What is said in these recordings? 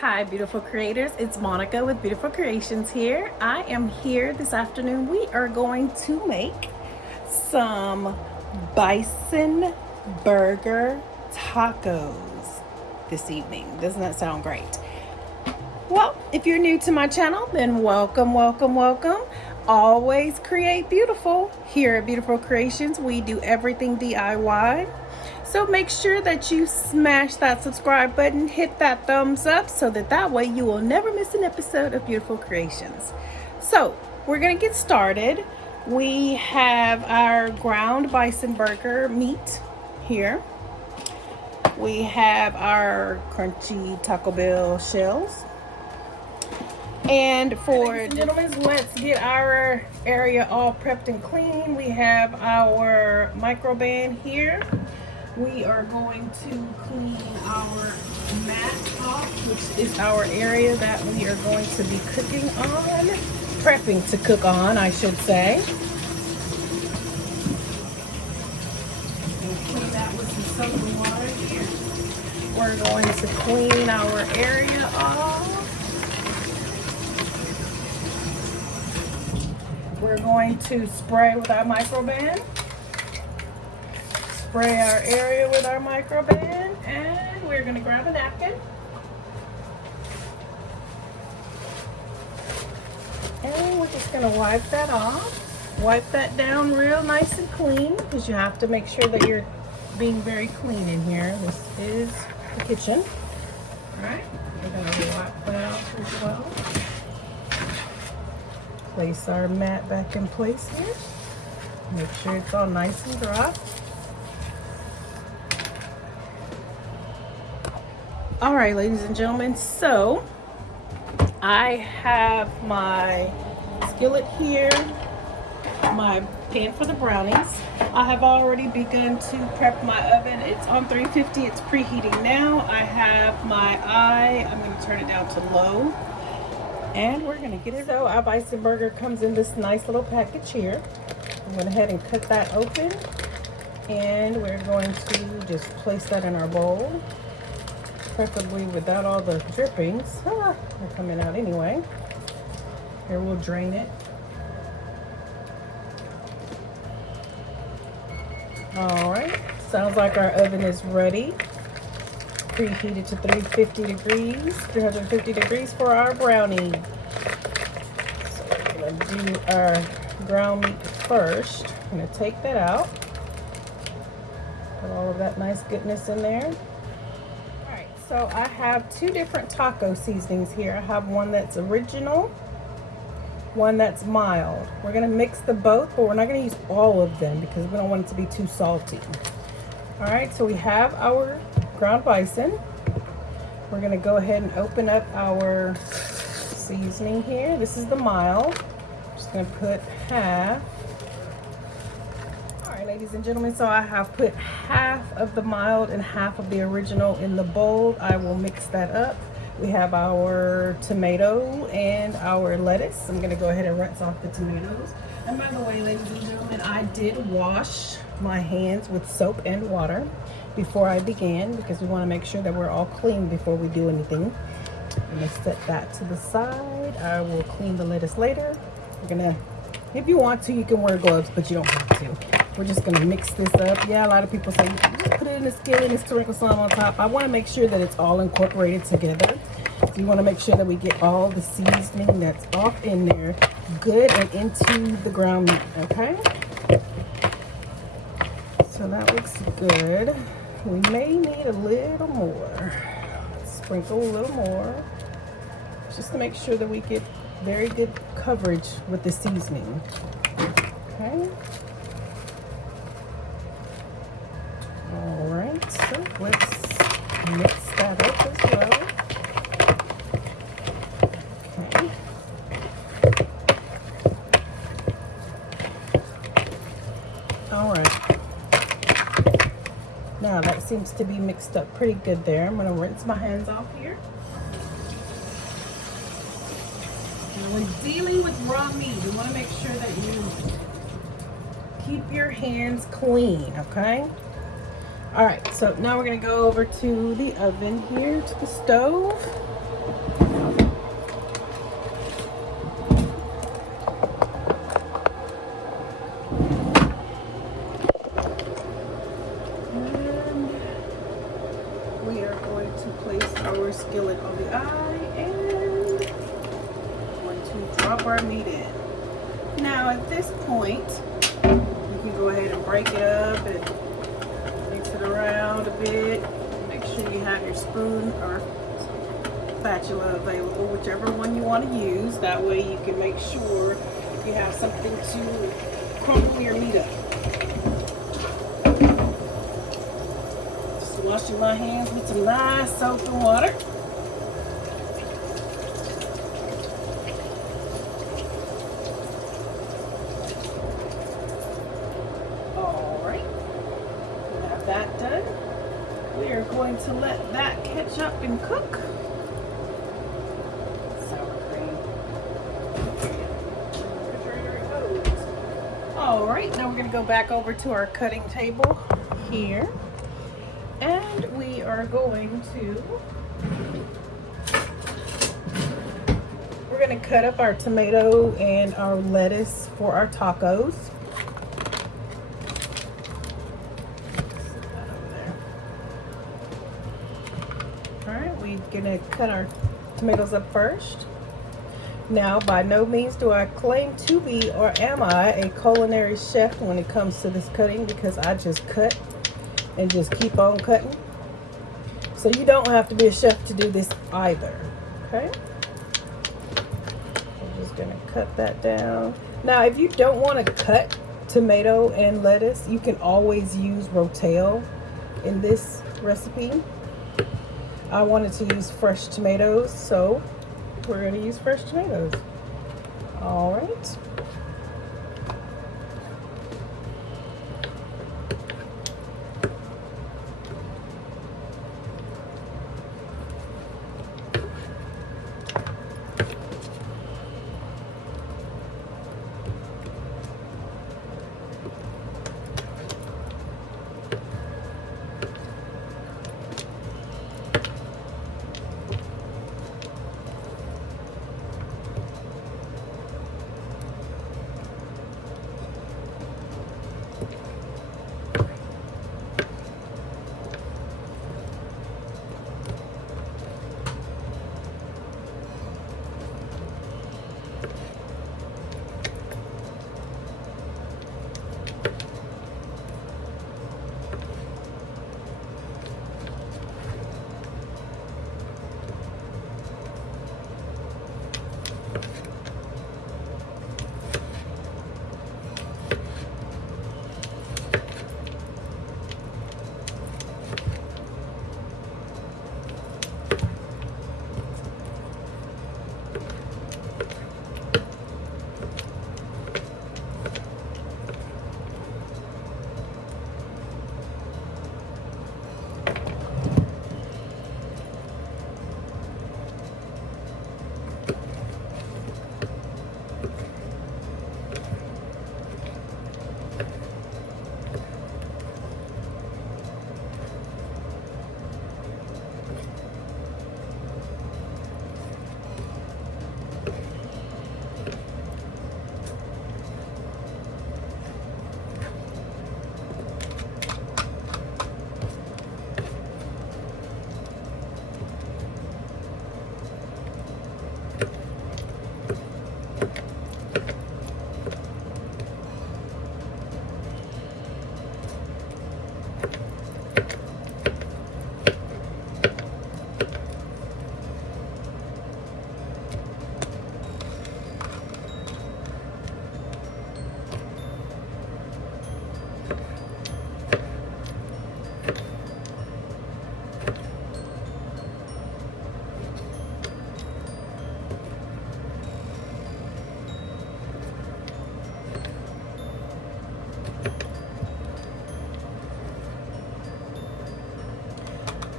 Hi, beautiful creators. It's Monica with Beautiful Creations here. I am here this afternoon. We are going to make some bison burger tacos this evening. Doesn't that sound great? Well, if you're new to my channel, then welcome, welcome, welcome. Always create beautiful. Here at Beautiful Creations, we do everything DIY. So make sure that you smash that subscribe button, hit that thumbs up so that way you will never miss an episode of Beautiful Creations. So we're gonna get started. We have our ground bison burger meat here. We have our crunchy Taco Bell shells. And for gentlemen, let's get our area all prepped and clean. We have our microban here. We are going to clean our mat off, which is our area that we are going to be cooking on, prepping to cook on, I should say. We'll clean that with some soap and water here. We're going to clean our area off. We're going to spray with our microban. Spray our area with our microban, and we're going to grab a napkin. And we're just going to wipe that off. Wipe that down real nice and clean, because you have to make sure that you're being very clean in here. This is the kitchen. All right, we're going to wipe that off as well. Place our mat back in place here. Make sure it's all nice and dry. All right, ladies and gentlemen, so I have my skillet here, my pan for the brownies. I have already begun to prep my oven. It's on 350, it's preheating now. I have my I'm going to turn it down to low. And we're gonna get it. So our bison burger comes in this nice little package here. I went ahead and cut that open, and we're going to just place that in our bowl, preferably without all the drippings. They're coming out anyway. Here, we'll drain it. All right, sounds like our oven is ready. Preheated to 350 degrees for our brownie. So we're gonna do our ground meat first. I'm gonna take that out. Put all of that nice goodness in there. All right, so I have two different taco seasonings here. I have one that's original, one that's mild. We're gonna mix the both, but we're not gonna use all of them because we don't want it to be too salty. All right, so we have our ground bison. We're gonna go ahead and open up our seasoning here. This is the mild. I'm just gonna put half. All right, ladies and gentlemen, so I have put half of the mild and half of the original in the bowl. I will mix that up. We have our tomato and our lettuce. I'm gonna go ahead and rinse off the tomatoes. And by the way, ladies and gentlemen, I did wash my hands with soap and water before I began, because we want to make sure that we're all clean before we do anything. I'm gonna set that to the side. I will clean the lettuce later. We're gonna, if you want to, you can wear gloves, but you don't have to. We're just gonna mix this up. Yeah, a lot of people say just put it in the skillet and sprinkle some on top. I want to make sure that it's all incorporated together. So you want to make sure that we get all the seasoning that's off in there good and into the ground meat. Okay, so that looks good. We may need a little more. Sprinkle a little more, just to make sure that we get very good coverage with the seasoning. Okay. All right, so let's mix that up as well. Okay. All right. Now that seems to be mixed up pretty good there. I'm gonna rinse my hands off here. Now, when dealing with raw meat, you wanna make sure that you keep your hands clean, okay? All right, so now we're gonna go over to the oven here, to the stove. our skillet on the eye and going to drop our meat in. Now at this point, you can go ahead and break it up and mix it around a bit. Make sure you have your spoon or spatula available, whichever one you want to use. That way you can make sure you have something to crumble your meat up. Just washing my hands with some nice soap and water. Alright, we have that done. We are going to let that catch up and cook. Alright, now we're going to go back over to our cutting table here, and we are going to cut up our tomato and our lettuce for our tacos. Alright, we're going to cut our tomatoes up first. Now, by no means do I claim to be, or am I, a culinary chef when it comes to this cutting, because I just cut and just keep on cutting. So you don't have to be a chef to do this either, okay? I'm just gonna cut that down. Now, if you don't want to cut tomato and lettuce, you can always use rotel in this recipe. I wanted to use fresh tomatoes, so we're going to use fresh tomatoes. All right.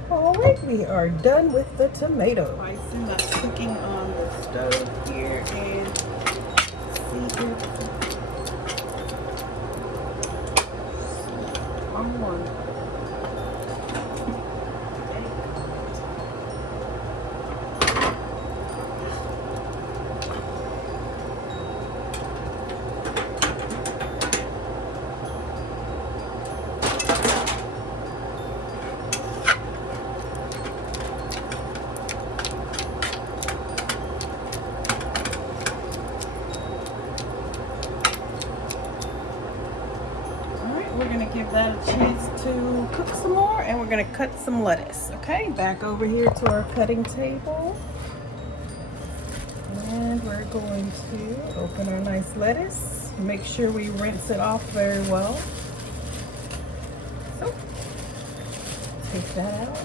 Alright, we are done with the tomato. Bison that's cooking on the stove here, and seafood on one. give that a chance to cook some more, and we're gonna cut some lettuce. Okay, back over here to our cutting table. And we're going to open our nice lettuce. Make sure we rinse it off very well. So, take that out.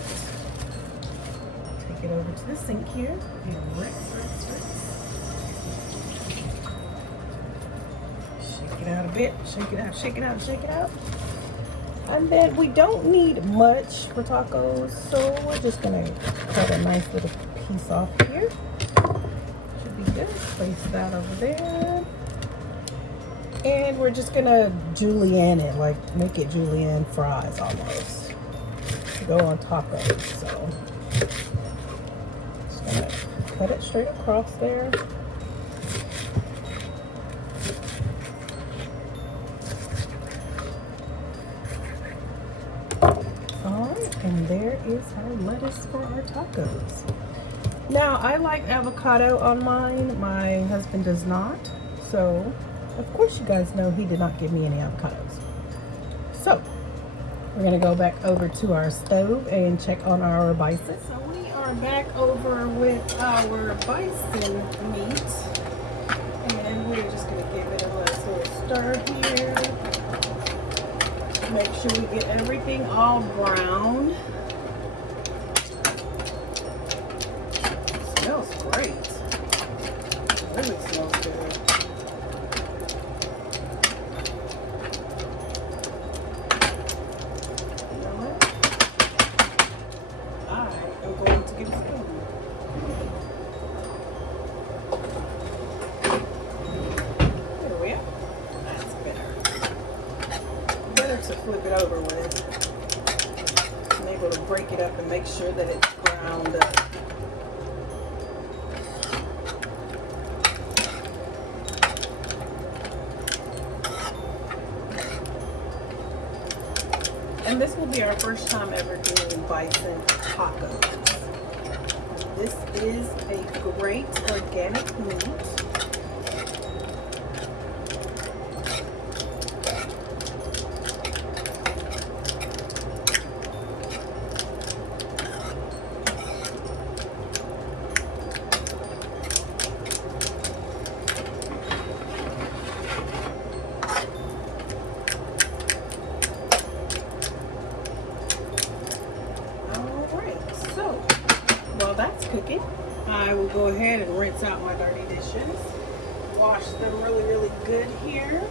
Take it over to the sink here and rinse. Shake it out a bit. Shake it out, shake it out, shake it out. And then we don't need much for tacos, so we're just gonna cut a nice little piece off here. Good. Place that over there. And we're just gonna julienne it, like make it julienne fries almost. To go on tacos. So just gonna cut it straight across there. Alright, and there is our lettuce for our tacos. Now, I like avocado on mine. My husband does not. So, of course you guys know he did not give me any avocados. So, we're going to go back over to our stove and check on our bison. So, we are back over with our bison meat. And we're just going to give it a nice little stir here. Make sure we get everything all brown. Smells great. Really smells good. You know what? I am going to get a spoon. There we are. That's better. Better to flip it over with. I'm able to break it up and make sure that it's ground up. And this will be our first time ever doing bison tacos. This is a great organic meat. While that's cooking, I will go ahead and rinse out my dirty dishes. Wash them really, really good here.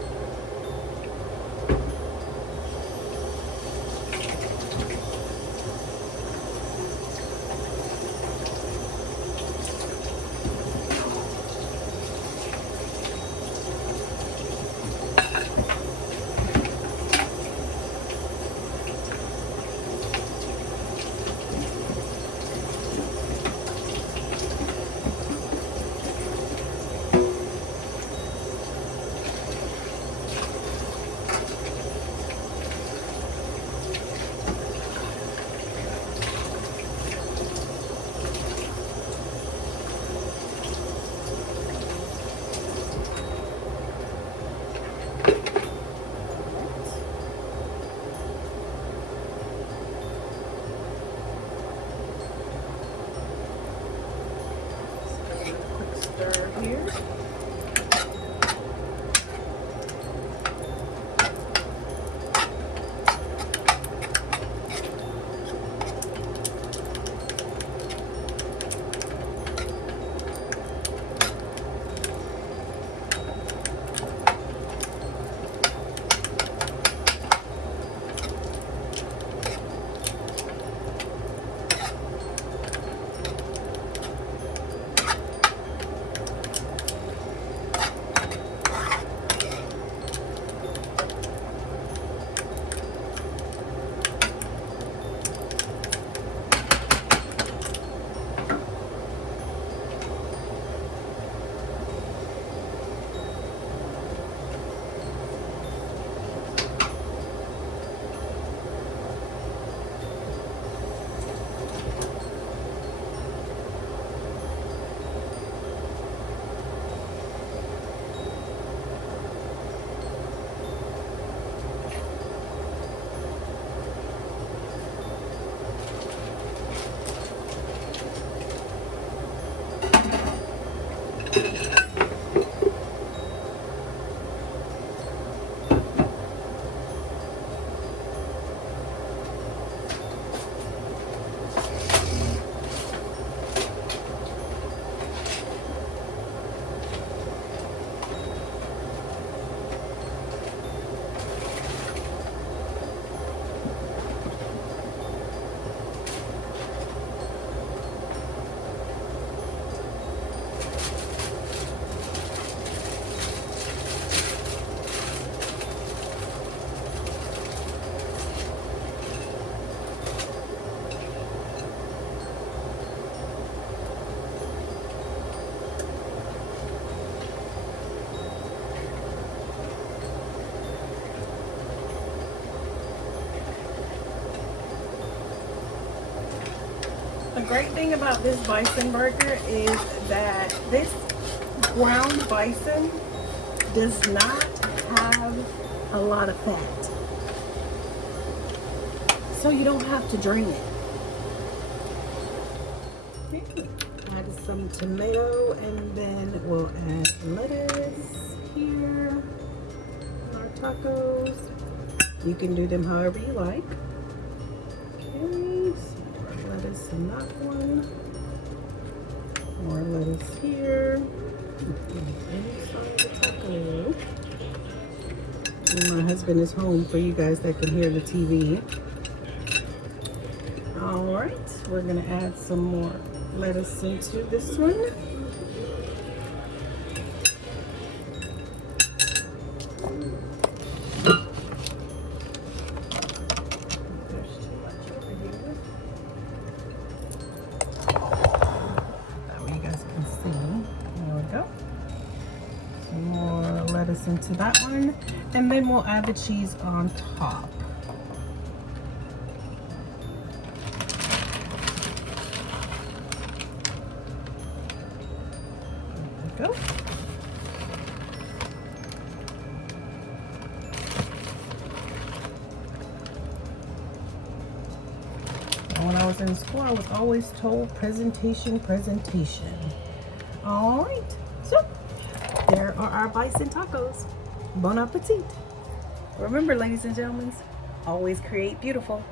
Here. The great thing about this bison burger is that this ground bison does not have a lot of fat. So you don't have to drain it. Add some tomato and then we'll add lettuce here on our tacos. You can do them however you like. Okay, some more lettuce in that one. More lettuce here. Inside the taco. And my husband is home for you guys that can hear the TV. Alright, we're going to add some more lettuce into this one. There's too much over here. That way you guys can see. There we go. Some more lettuce into that one. And then we'll add the cheese on top. Go. When I was in school, I was always told presentation. All right, so there are our bison tacos. Bon appetit. Remember, ladies and gentlemen, always create beautiful.